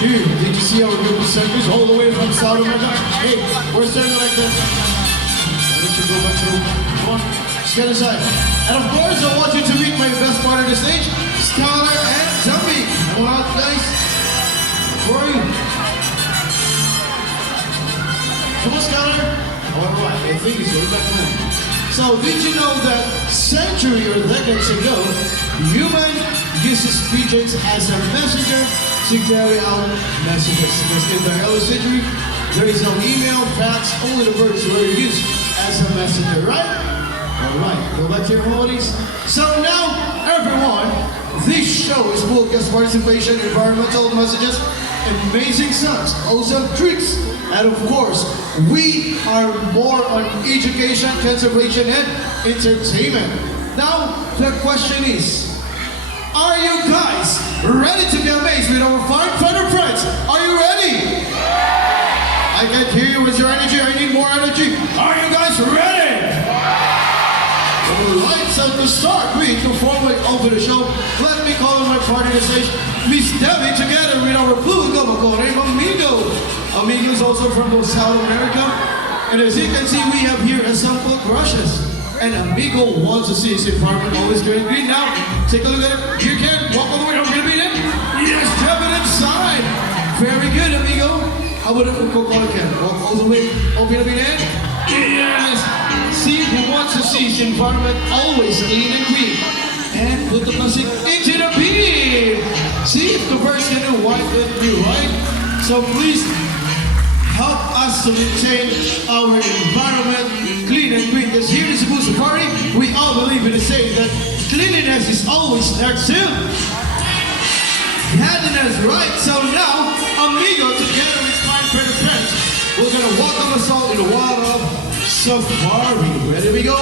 Dude, did you see our group of senders all the way from South America? Hey, we're sending like this. Why don't you go back to the room? Come on, just get inside. And of course, I want you to meet my best part of the stage, Scholar and Dumpy. Come on, guys. Where are you? Come on, Scholar. Alright, I think he's going back home. So, did you know that century or decades ago, human uses pigeons as a messenger to carry out messages? Because in the early century, there is no email, fax, only the birds were used as a messenger, right? Alright, go back to your holidays. So now, everyone, this show is full of guest participation, environmental messages, amazing songs, also tricks, and of course, we are more on education, conservation, and entertainment. Now, the question is, are you guys ready to be amazed with our firefighter friends? Are you ready? I can't hear you with your energy. I need more energy. Are you guys ready? Alright, so to start, we to formally open the show. Let me call on my partner to stage, Miss Debbie, together with our blue and gold name, Amigo. Amigo is also from South America. And as you can see, we have here a sample crushes. And Amigo wants to see his environment always green. Now, take a look at it. You can walk all the way. I'm going to be in. Yes, jump it inside. Very good, Amigo. How about if we go call again? Walk all the way. Open up in. Yes. See who wants to see his environment always clean and green. And put the plastic into the bin. See if the birds can do what it do, right? So please help us to maintain our environment clean and green. Because here in Cebu Safari, we all believe in the saying that cleanliness is always next to happiness, right? So now, Amigo, together with my friends, we're gonna welcome us all in the world of Safari. Ready we go?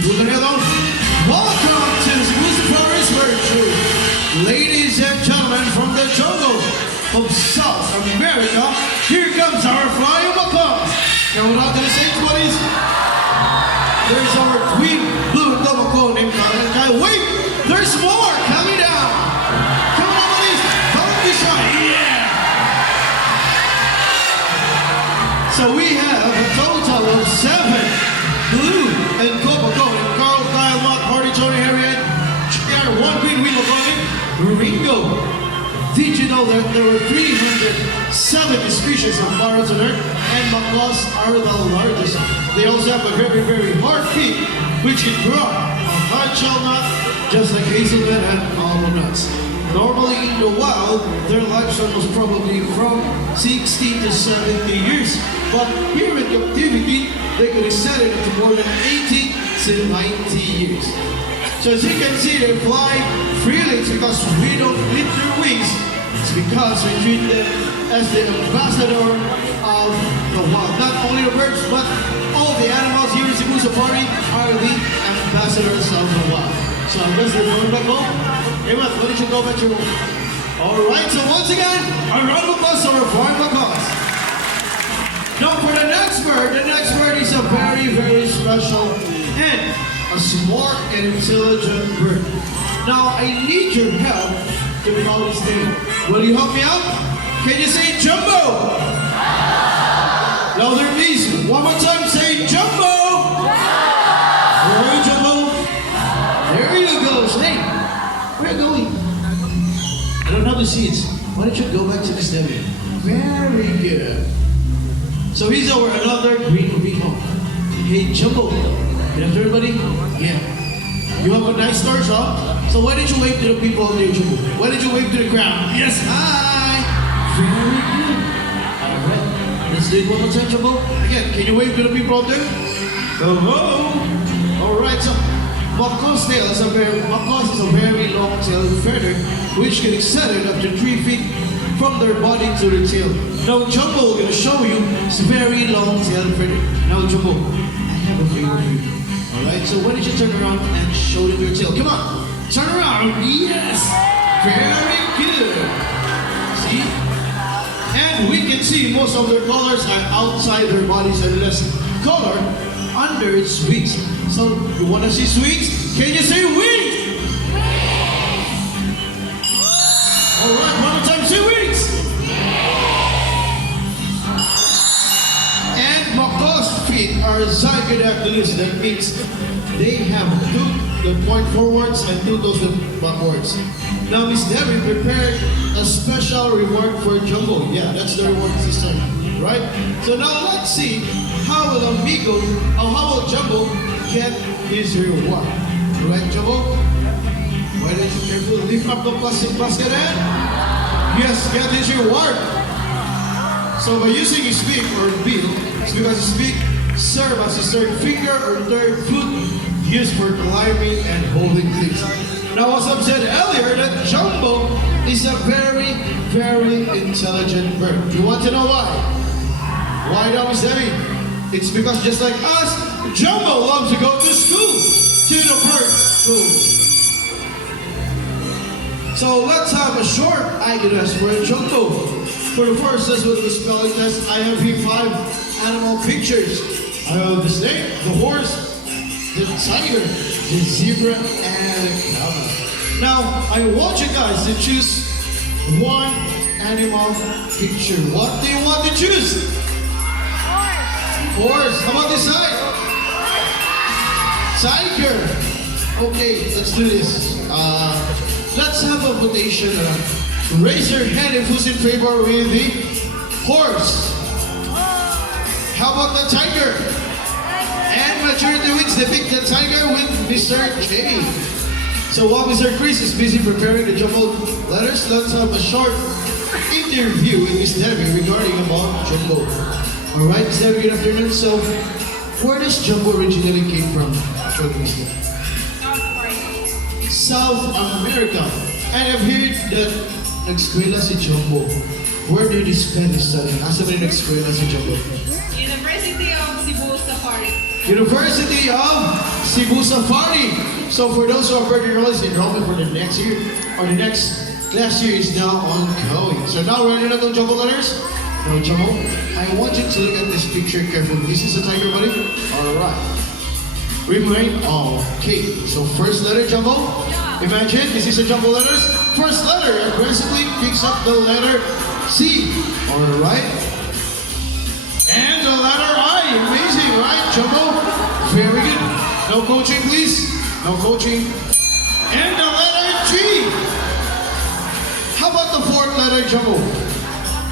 Put the head on. Welcome to the Cebu Safari's virtue. Ladies and gentlemen from the jungle of South America, here comes our flying macaws. Coming out to the stage, buddies. There's our twin blue and gold macaw named Kyle. Wait, there's more coming down. Come on, buddies. Don't be shy. Yeah. So we have a total of 7 blue and gold macaw named Carl, Kyle, Matt, Hardy, Johnny, Harriet. Together, one green wing macaw named Ringo. Did you know that there were 370 species of parrots on Earth, and macaws are the largest? They also have a very, very hard beak, which can grow a hard shell nut, just like hazelnut and almond nuts. Normally in the wild, their lifespan was probably from 60 to 70 years, but here in captivity, they could extend it to more than 80 to 90 years. So as you can see, they fly freely. It's because we don't clip their wings. It's because we treat them as the ambassador of the wild. Not only the birds, but all the animals here in Cebu Safari are the ambassadors of the wild. So I guess they're going back home. Hey, why don't you go back to your home? Alright, so once again, a round of applause for our flying macaws. Now for the next bird is a very, very special and a smart and intelligent bird. Now, I need your help to call his name. Will you help me out? Can you say Jumbo? Louder please. One more time, say Jumbo. Where are you, Jumbo? There you go. Hey, where are you going? I don't have the seats. Why don't you go back to this area? Very good. So he's over another green beagle. Hey, Jumbo. Good afternoon, everybody? Yeah. You have a nice start, huh? So why did you wave to the people on the YouTube? Why did you wave to the crowd? Yes, hi! Very good. Alright, let's do it one more time, Jumbo. Again, can you wave to the people out there? Hello! Alright, so macaws is a very long-tailed feather which can extend up to 3 feet from their body to their tail. Now, Jumbo, I'm going to show you this very long-tailed feather. Now, Jumbo, I have a favor for you. Alright, so why don't you turn around and show them your tail? Come on! Turn around! Yes! Very good! See? And we can see most of their colors are outside their bodies and less color under its wings. So, you want to see wings? Can you say wings? Alright, one more time, are zygodactyls. That means they have two that point forwards and two those that backwards. Now, Miss Debbie prepared a special reward for Jumbo. Yeah, that's the reward system, right? So now let's see how will Amigo, or how will Jumbo get his reward. Right, Jumbo? Why don't you carefully lift up the plastic basket and yes, get his reward. So by using his beak or bill, it's because his beak serve as his third finger or third foot used for climbing and holding things. Now, as I've said earlier, that Jumbo is a very, very intelligent bird. You want to know why? Why now, Miss Debbie? It's because just like us, Jumbo loves to go to school, to the bird school. So let's have a short IQ test for Jumbo. For the first test with the spelling test, I have here 5 animal pictures. I have the snake, the horse, the tiger, the zebra, and the cow. Now, I want you guys to choose one animal picture. What do you want to choose? Horse. How about this side? Tiger. Okay, let's do this. Let's have a votation. Raise your hand if who's in favor with the horse. How about the tiger? And majority wins. They pick the tiger with Mr. J. So while Mr. Chris is busy preparing the Jumbo letters, let's have a short interview with Miss Debbie regarding about Jumbo. Alright, Miss Debbie, good afternoon. So, where does Jumbo originally came from? Miss Debbie? South America. And I've heard that nag-eskwela si Jumbo. Where did he spend his study? Asa ba yung nag-eskwela si Jumbo? University of Cebu Safari. University of Cebu Safari. So for those who are very enrolled, enrollment for the next year, or the next class year is now ongoing. So now ready na itong Jumbo letters? Now Jumbo, I want you to look at this picture carefully. This is a tiger, buddy? Alright. Remain okay. So first letter, Jumbo. Imagine, this is a Jumbo letters. First letter aggressively picks up the letter C. Alright. And the letter I. Amazing, right, Jumbo? Very good. No coaching, please. No coaching. And the letter G. How about the fourth letter, Jumbo?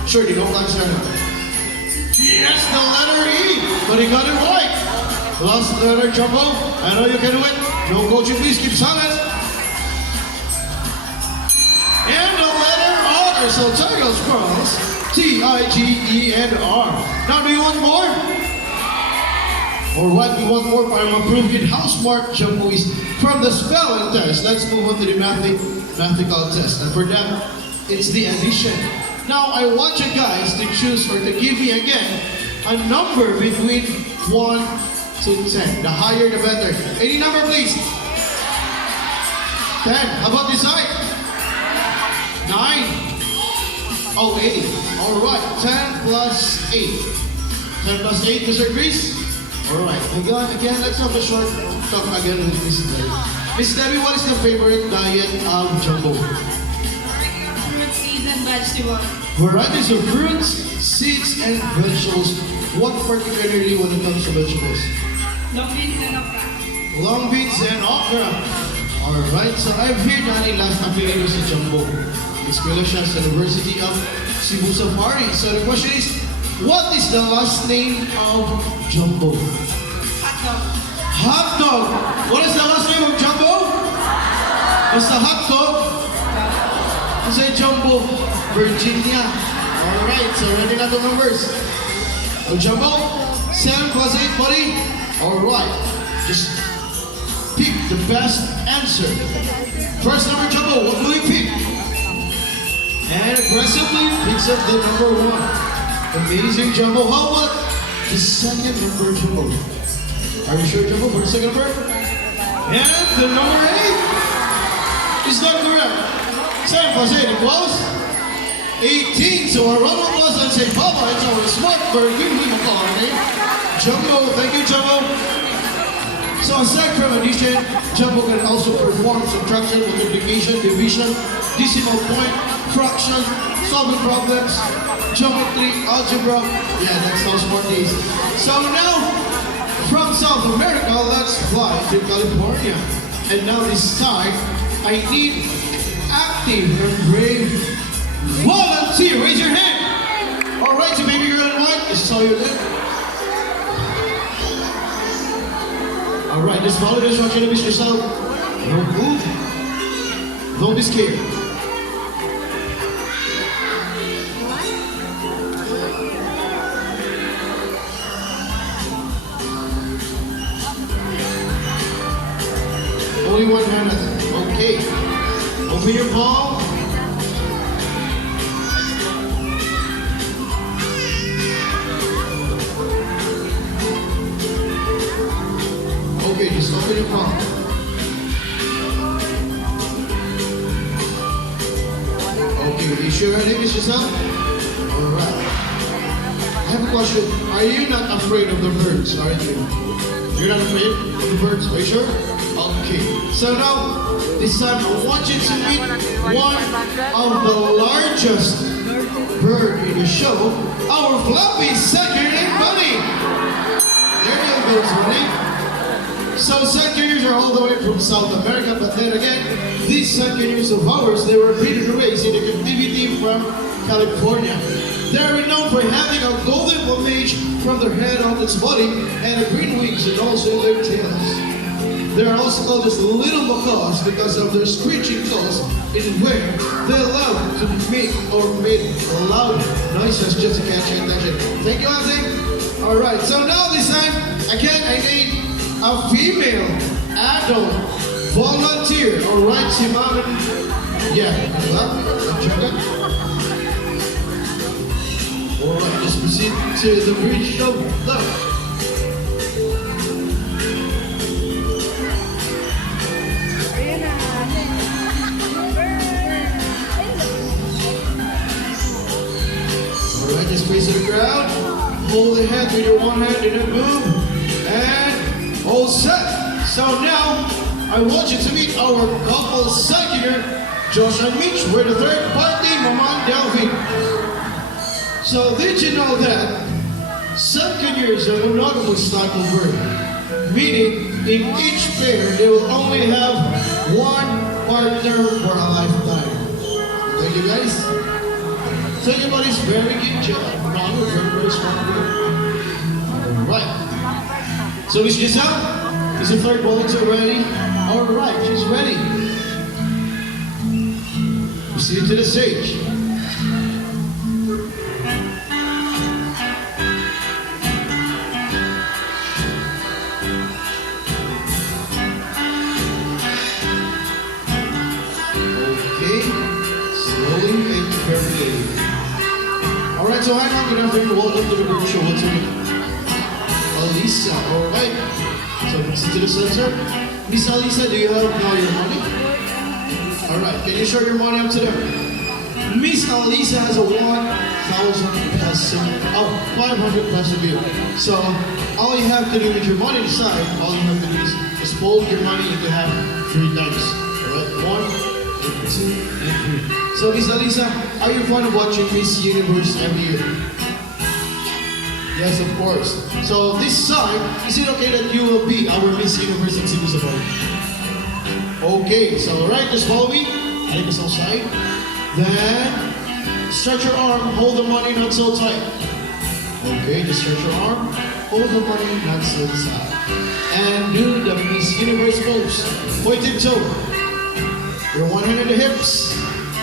Sure, you don't answer now. Yes, the letter E. But he got it right. Last letter, Jumbo. I know you can do it. No coaching, please. Keep silent. And the letter R. So Tiger spells T-I-G-E-N-R. Now, do you want more? Alright, we want more. I'm approving how smart Jumbo is from the spelling test. Let's move on to the mathematical test. And for that, it's the addition. Now, I want you guys to choose or to give me again a number between 1 to 10. The higher, the better. Any number, please. 10. How about this side? 9. Oh, 8. Alright, 10 plus 8. 10 plus 8, Mr. Chris? Alright, again, let's have a short talk again with Miss Debbie. Miss Debbie, what is the favorite diet of Jumbo? Fruit, seeds, and vegetables. Varieties of fruits, seeds, and vegetables. What particularly when it comes to vegetables? Long beans and okra. Long beans and okra. Alright, so I've heard na ni last affiliate si Jumbo. Eskwela siya sa University of Cebu Safari. So the question is, what is the last name of Jumbo? Hot dog. Hot dog. What is the last name of Jumbo? It's the hot dog. It's a Jumbo, Virginia. Alright, so ready na the numbers. So Jumbo, 7 plus 8, buddy. Alright, just pick the best answer. First number, Jumbo, what do we pick? And aggressively picks up the number 1. Amazing, Jumbo. How about the second number, Jumbo? Are you sure, Jumbo, for the second number? And the number 8 is not correct. 7 plus 8 equals 18. So a round of applause and say, Papa, it's our smart bird. Give him a call, okay? Jumbo, thank you, Jumbo. So aside from addition, Jumbo can also perform subtraction, multiplication, division, decimal point, fraction, solving problems, geometry, algebra. Yeah, that's how smart he is. So now, From South America, let's fly to California. And now this time, I need active and brave volunteer. Raise your hand. All right, so baby girl in white, I saw you there. All right, just follow the instruction to yourself. Don't move. Don't be scared. Only one hand. Okay. Open your palm. Okay, just open your palm. Okay, you sure ready, Mr. Sam? Alright. I have a question. Are you not afraid of the birds, are you? You're not afraid of the birds, are you sure? Okay. So now, this time I want you to meet one of the largest bird in the show, our fluffy Saturday bunny. There you go, Tony. So Saturdays are all the way from South America, but then again, these Saturdays of ours, they were breeded and raised in a captivity from California. They are renowned for having a golden plumage from their head on its body and a green wings and also their tails. They are also called as little macaws because of their screeching calls in where they love to make loud noises just to catch your attention. Thank you, Auntie. All right, so now this time, again, I need a female adult volunteer. All right, si Mama. Yeah, check that. All right, let's proceed to the bridge show. Look. Alright, just face to the ground. Hold the head with your one hand in a move. And all set. So now, I want you to meet our couple singer, Josh and Mitch. We're the third party, Mama and Delvin. So did you know that Sankanyers are monogamous type of bird? Meaning, in each pair, they will only have one partner for a lifetime. Thank you guys. So everybody's very good job. Ronald, very smart girl. Alright. So is Giselle? Is the third volunteer ready? Alright, she's ready. Proceed to the stage. Alright, so hi mom, good afternoon. Welcome to the Bird Show. What's your name? Alisa, alright. So listen to the censor. Miss Alisa, do you have now your money? Alright, can you show your money up to them? Miss Alisa has a 1,000 peso, 500 peso bill. So all you have to do with your money inside, all you have to do is just fold your money into half 3 times. Alright, 1, 2, and 3. So Miss Alisa, are you fond of watching Miss Universe every year? Yes, of course. So this time, is it okay that you will be our Miss Universe in Cebu? Okay, so alright, just follow me. Take us outside. Then stretch your arm, hold the money not so tight. Okay, just stretch your arm, hold the money not so tight. And do the Miss Universe pose. Pointed toe. Your one hand in the hips.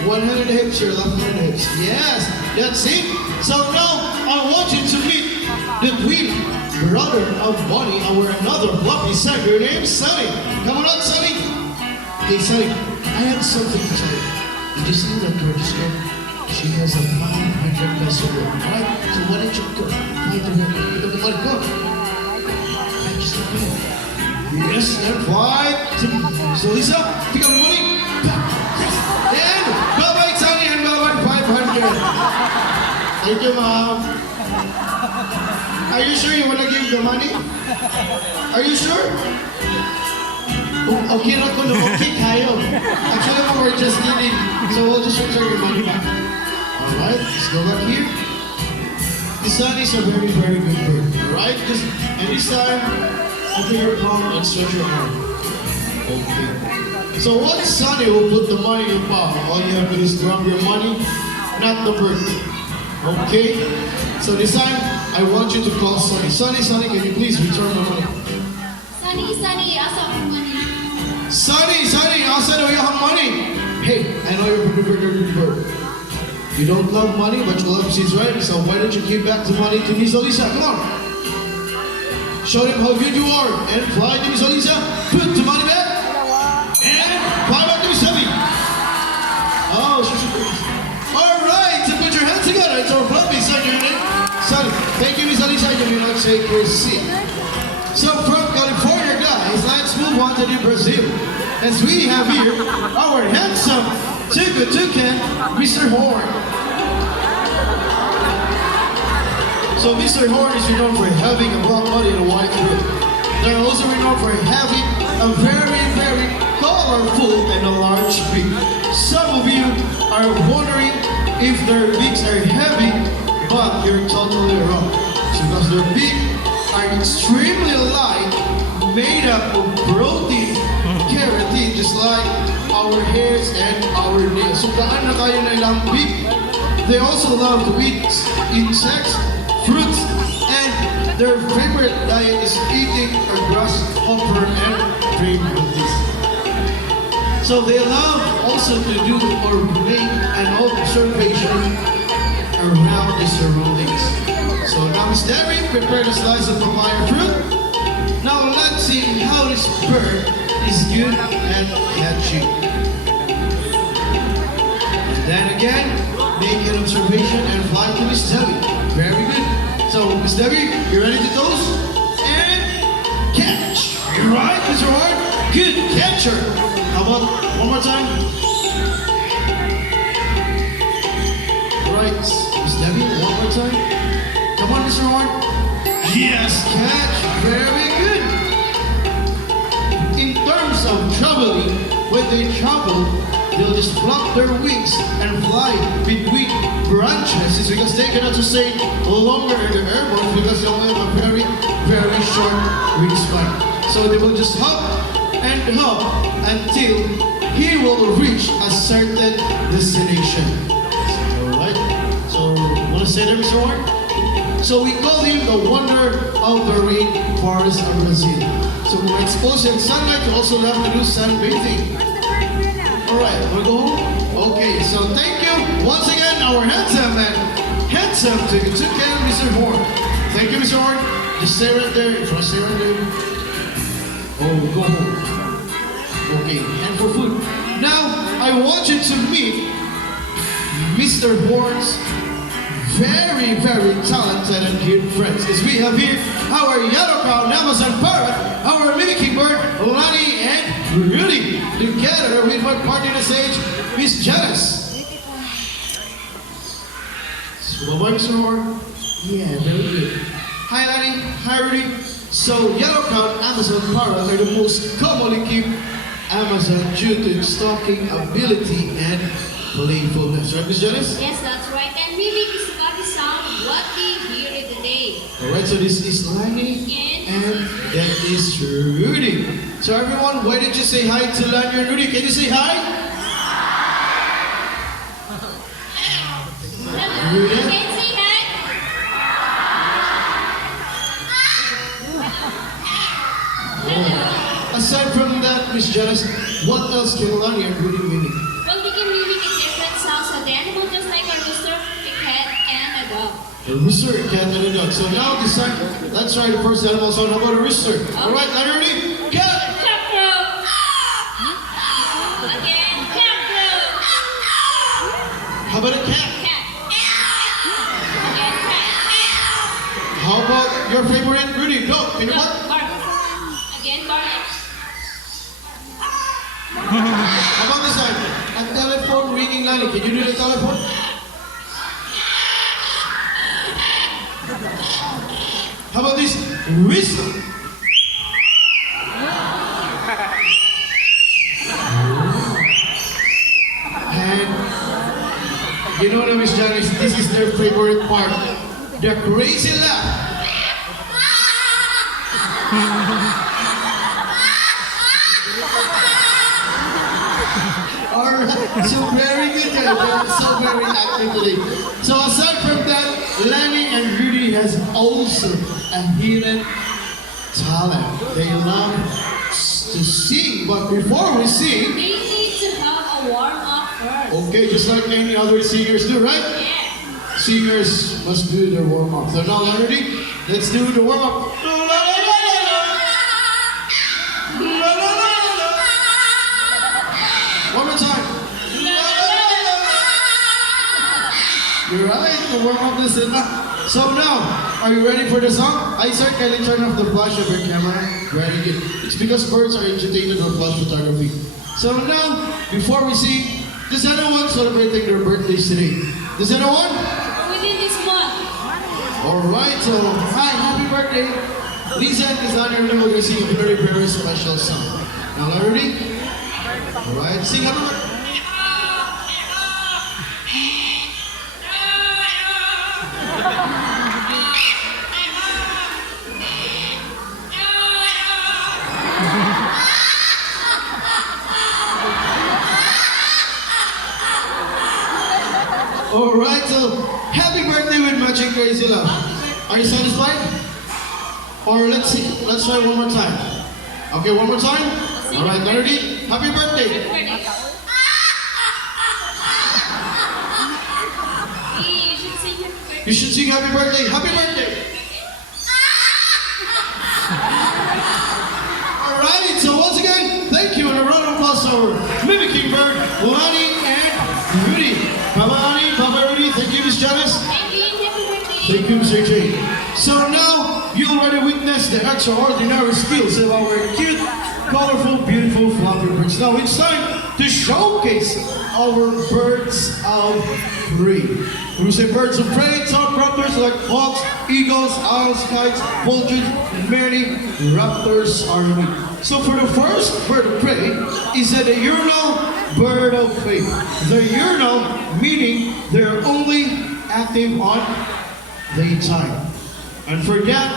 One hand in the hips, your left hand in the hips. Yes, that's it. So now, I want you to meet the twin brother of Bonnie, our another fluffy singer named Sunny. Come on, Sunny. Hey, Sunny, I have something to tell you. Did you see that gorgeous girl? She has a 500 peso bill, right? So why don't you go? Why don't you go? Just look at it. Yes, and fly. So Lisa, pick up the money. And bye-bye, Sunny, and bye-bye, 500. Thank you, Mom. Are you sure you want to give the money? Are you sure? Oh, okay na kung okay kayo. Actually, we're just kidding. So we'll just return your money back. Alright, let's go back here. The sun is a very, very good bird. Alright? And this time, Open your palm and stretch your arm. Okay. So what Sunny will put the money in your palm? All you have to do is grab your money, not the bird. Okay? So this time, I want you to call Sunny. Sunny, can you please return the money? Sunny, asa ko money. Sunny, asa do you have money? Hey, I know you're a good bird. You don't love money, but you love seeds, right? So why don't you give back the money to Miss Elisa? Come on. Show them how good you are. And fly to Miss Elisa. Put the money back. And fly back to Miss Debbie. Oh, all right. So put your hands together. It's our promise, Son, thank you, Miss Elisa. You may not take your seat. So from California, guys, let's move on to the Brazil. As we have here our handsome toucan, Mr. Horn. So Mr. Horn is renowned for having a black body and a white throat. They're also renowned for having a very, very colorful and a large beak. Some of you are wondering if their beaks are heavy, but you're totally wrong. It's because their beaks are extremely light, made up of protein, keratin, just like our hairs and our nails. So gaano kayo na ilang beak? They also love to eat insects, fruits, and their favorite diet is eating a grasshopper and prey mantis. So they love also to do or make an observation around the surroundings. So now Miss Debbie prepared a slice of papaya fruit. Now let's see how this bird is good at catching. And then again, make an observation and fly to Miss Debbie. Very good. So Miss Debbie, you ready to toast? And catch. You're right, Mr. Hart. Good catcher. How about one more time? Right, Miss Debbie, one more time. Come on, Mr. Horn. Yes, catch. Very good. In terms of traveling, when they travel, they'll just flap their wings and fly between branches. It's because they cannot sustain longer in the airborne because they only have a very, very short wingspan. So they will just hop and hop until he will reach a certain destination. Alright? So, want to say that, Mr. Horn? So we call him the wonder of the rainforest of Brazil. So when exposed in sunlight, you also have to do sunbathing. Alright, wanna go home? Okay, so thank you once again, our handsome to Mr. Horn. Thank you, Mr. Horn. Just stay right there. If you want to stay right there. Oh, go home. Okay, and for food. Now, I want you to meet Mr. Horn's very, very talented and good friends. As we have here our yellow-crowned Amazon parrot, our mimicking bird, Lani and Rudy. Together with my partner on the stage, Miss Janice. So, bye, Mr. Horn. Yeah, very good. Hi, Lani. Hi, Rudy. So, yellow-crowned Amazon parrot are the most commonly kept Amazon due to its stalking ability and playfulness. Right, Miss Janice? Yes, that's right. And mimic is the body sound of what we hear today. Alright, so this is Lani and that is Rudy. So everyone, why don't you say hi to Lani and Rudy? Can you say hi? Rudy? Can you say hi? Aside from that, Miss Janice, what else can Lani and Rudy mimic? Well, we can mimic a different sounds of the animal, just like a rooster, a cat, and a dog. A rooster, a cat, and a dog. So now this time, let's try the first animal sound. How about a rooster? Alright, Lani and Rudy, cat! Again, cockroach. How about a cat? Cat. Again, cat. How about your favorite Rudy? Dog, can you Dog, bark? bark. Again, bark. How about this side? A telephone ringing, Lani. Can you do the telephone? How about this? Whistle. And you know what, Miss Janice, this is their favorite part. The crazy laugh. So very good guys. They're so very active today. So aside from that, Lenny and Rudy has also a hidden talent. They love to sing, but before we sing, They need to have a warm-up first. okay, just like any other singers do, right? Yeah. Singers must do their warm-up. So now, ready? Let's do the warm-up. One more time. You're right, the warm-up is enough. So now, are you ready for the song? I sir, can you turn off the flash of your camera? Very good. It's because birds are entertained with flash photography. So now, before we sing, does anyone celebrating their birthdays today? Does anyone? Within this month. Alright, so hi, happy birthday. Lisa and Kazania are going to sing a very, very special song. Now, ready? Alright, sing happy birthday. Alright, so happy birthday with Magic Crazy Love. Are you satisfied? Or let's see, let's try one more time. Okay, one more time? Alright, ready? Happy birthday! Hey, you should sing your birthday. You should sing happy birthday. Happy birthday! Alright, so once again, thank you and a round of applause to our mimicking bird, Lani and Rudy. Baba Lani, Baba Rudy, thank you, Miss Janice. Thank you, happy birthday. Thank you, Mr. J. So now, you already witnessed the extraordinary skills of our cute, colorful, beautiful fluffy birds. Now it's time to showcase our birds of prey. When we say birds of prey, top raptors like hawks, eagles, owls, kites, vultures, and many raptors are unique. So for the first bird of prey is a diurnal bird of prey. The diurnal meaning they're only active on daytime. And for that,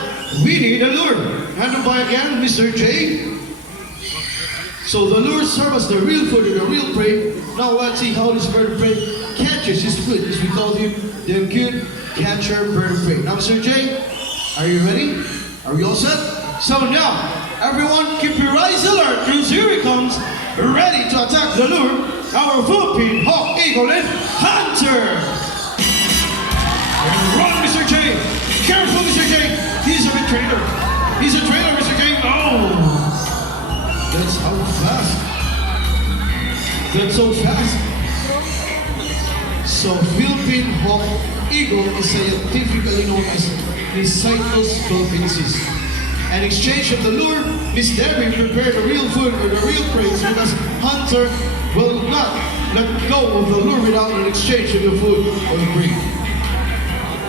we need a lure. Handled by again, Mr. J. So the lure serves as the real food of the real prey. Now let's see how this bird of prey catches his food. As we call him the good catcher bird of prey. Now, Mr. J, are you ready? Are we all set? So now, everyone keep your eyes alert because here he comes, ready to attack the lure, our Philippine hawk, eagle, and hunter. Run, Mr. J. Careful, Mr. J. He's a big trainer. He's a trainer, Mr. J. Oh. That's how fast. That's so fast. So Philippine hawk eagle is scientifically known as Nicytus philippinensis. An exchange of the lure, Miss Debbie prepared the real food or the real prey because hunter will not let go of the lure without an exchange of the food or the prey.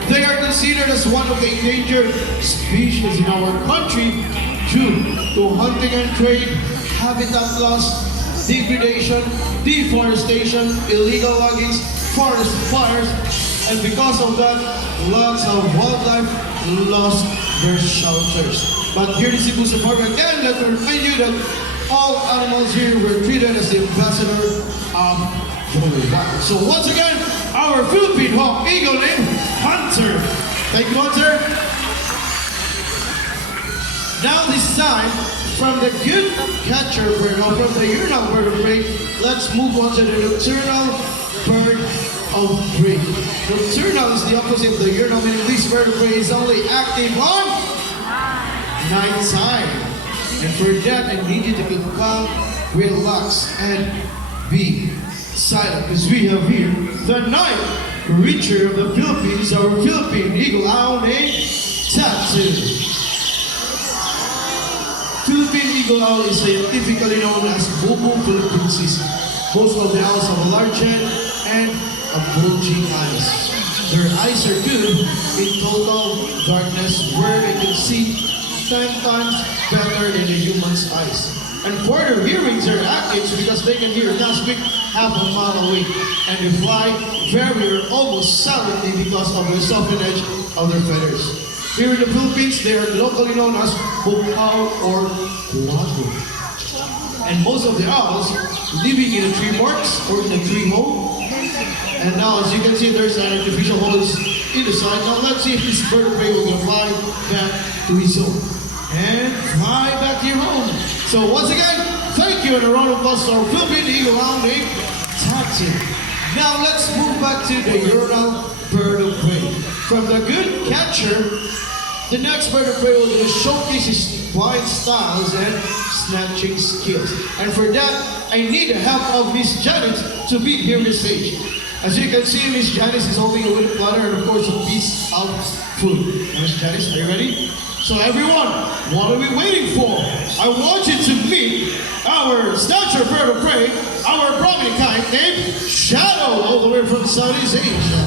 They are considered as one of the endangered species in our country due to hunting and trade, habitat loss, degradation, deforestation, illegal logging, forest fires, and because of that, lots of wildlife lost their shelters. But here in Cebu Safari again, let me remind you that all animals here were treated as the ambassador of the wild. So once again, our Philippine hawk eagle named Hunter. Thank you, Hunter. Now this time, from the good catcher bird, or from the diurnal bird of prey, let's move on to the nocturnal bird of prey. Nocturnal is the opposite of the diurnal, meaning this bird of prey is only active on night time. And for that, I need you to be calm, relax, and be silent, because we have here the night reacher of the Philippines, our Philippine eagle owl named Tattoo. Philippine eagle owl is scientifically known as Bubo philippinensis. Most of the owls have a large head and a bulging eyes. Their eyes are good in total darkness where they can see 10 times better than a human's eyes. And for their hearings, they're active because they can hear now speak half a mile away. And they fly very or almost silently because of the softened edge of their feathers. Here in the Philippines, they are locally known as Bukaw or Kuwago. and most of the owls living in the tree marks or in the tree hole. And now, as you can see, there's an artificial hole in the side. Now, let's see if this bird of prey will gonna fly back to his home and fly back to your home. So once again, thank you and a round of applause to our Philippine Eagle Owl named Taxi. Now let's move back to the urinal bird of prey. From the good catcher, the next bird of prey will just showcase his flying styles and snatching skills. And for that, I need the help of Miss Janet to be here on the stage. As you can see, Miss Janice is holding a wooden platter and of course a piece of food. Now, Miss Janice, are you ready? So everyone, what are we waiting for? I want you to meet our stature bird of prey, our prominent kind named Shadow, all the way from Southeast Asia.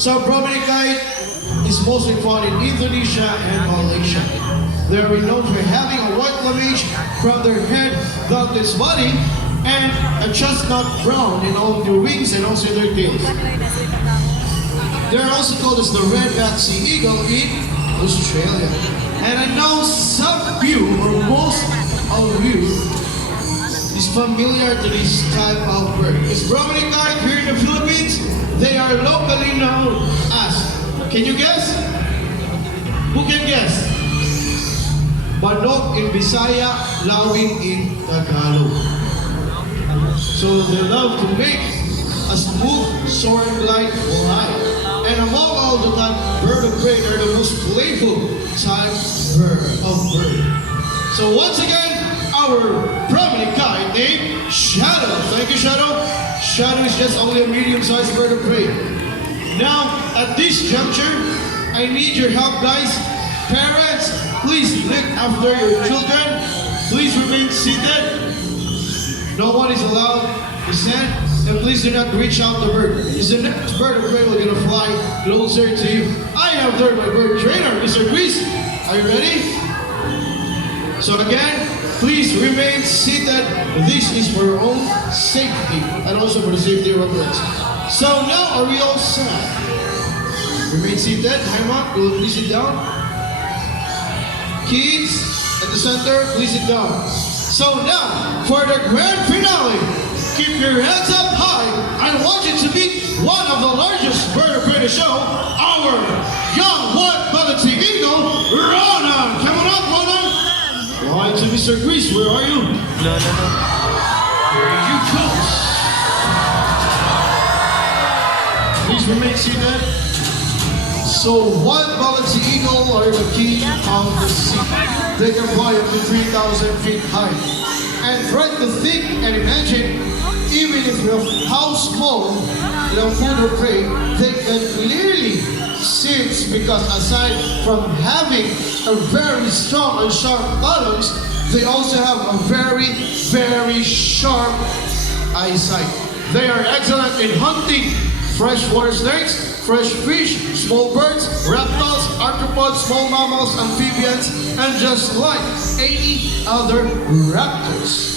So prominent kind is mostly found in Indonesia and Malaysia. They are renowned for having a white plumage from their head down to its body and a chestnut brown in all their wings and also their tails. They're also called as the red-backed sea eagle in Australia. And I know some of you, or most of you, is familiar to this type of bird. It's prominent kind here in the Philippines. They are locally known as, can you guess? Who can guess? Manok in Bisaya, lawing in Tagalog. So they love to make a smooth, soaring glide fly. And among all the type bird of prey, they're the most playful type of bird. So once again, our prominent kind named Shadow. Thank you, Shadow. Shadow is just only a medium-sized bird of prey. Now, at this juncture, I need your help, guys. Parents, please look after your children. Please remain seated. No one is allowed to stand, and please do not reach out the bird. Because the next bird of prey will gonna fly closer to you. I have there my bird trainer, Mr. Chris. Are you ready? So again, please remain seated. This is for your own safety and also for the safety of our birds. So now, are we all set? Remain seated. Time up. Will please sit down. Kids at the center, please sit down. So now, for the grand finale, keep your hands up high. I want you to meet one of the largest bird of prey to show, our young white-bellied eagle, Ronan. Come on up, Ronan. Why to Mr. Grease, where are you? No. Here you go. Please remain seated. So white-bellied eagle are the king of the sea. They can fly up to 3,000 feet high. And try to think and imagine, even if how small the food or prey, they can clearly see it because aside from having a very strong and sharp talons, they also have a very, very sharp eyesight. They are excellent in hunting freshwater snakes, fresh fish, small birds, reptiles, arthropods, small mammals, amphibians, and just like any other raptors.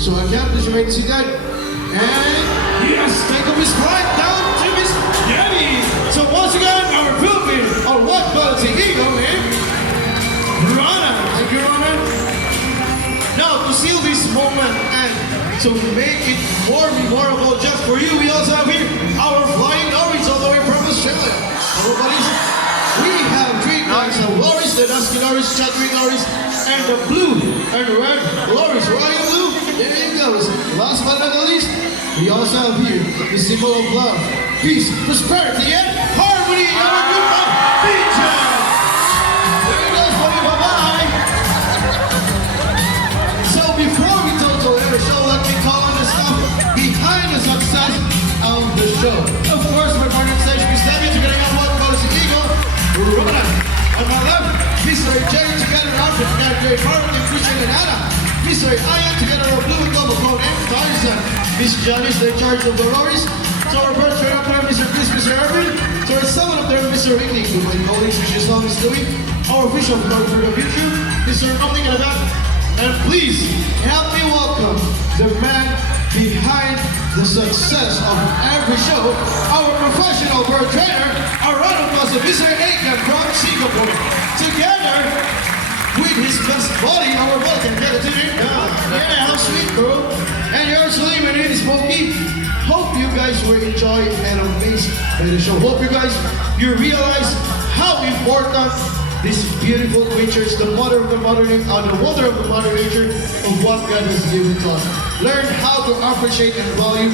So again, please remain seated. And yes, take up his flight down to Miss Debbie. So once again, our Philippine, our white-bellied eagle named Rana. Thank you, Rana. Now, to seal this moment and to make it more memorable just for you, we also have here our flying lorries all the way from Australia. Everybody, we have three kinds of lorries, the dusky lorries, chattering lorries, and the blue and red lorries. Royal blue, there it goes. Last but not least, we also have here the symbol of love, peace, prosperity, and harmony. Our good man, Beaches. There it goes, buddy. Bye-bye. So before we total the show, let me call on the stuff behind the success of the show. Of course, my partner on stage, Miss Debbie, together on what goes the eagle, Ronan. On my left, Mr. Jerry, together on the Jerry Park, and Christian and Anna. Mr. Ian, together on blue and gold, called M. Tarzan. Miss Janice, the charge of the lorries. So our first trainer up there, Mr. Chris, Mr. Irvin. So our second up there, Mr. Ricky, who my colleagues, which is is doing. Our official photographer of YouTube, Mr. Omni Galagat. And please help me welcome the man behind the success of every show, our professional bird trainer, our round of applause, Mr. Aiken from Singapore. Together with his best buddy, our Vulcan. Get it to me. Yeah, how sweet, bro. And yours truly, my name is Smokey. Hope you guys will enjoy and amazed by the show. Hope you realize how important these beautiful creatures, the mother of the mother nature of what God has given to us. Learn how to appreciate and value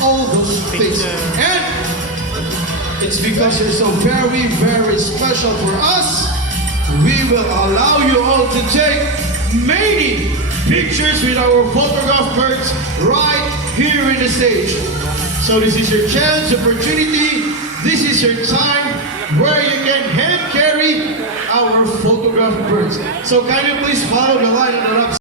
all those things. And it's because you're so very, very special for us, we will allow you all to take many pictures with our photograph birds right here in the stage. So this is your chance, opportunity, this is your time where you can hand carry our photograph birds. So can you please follow the line on the left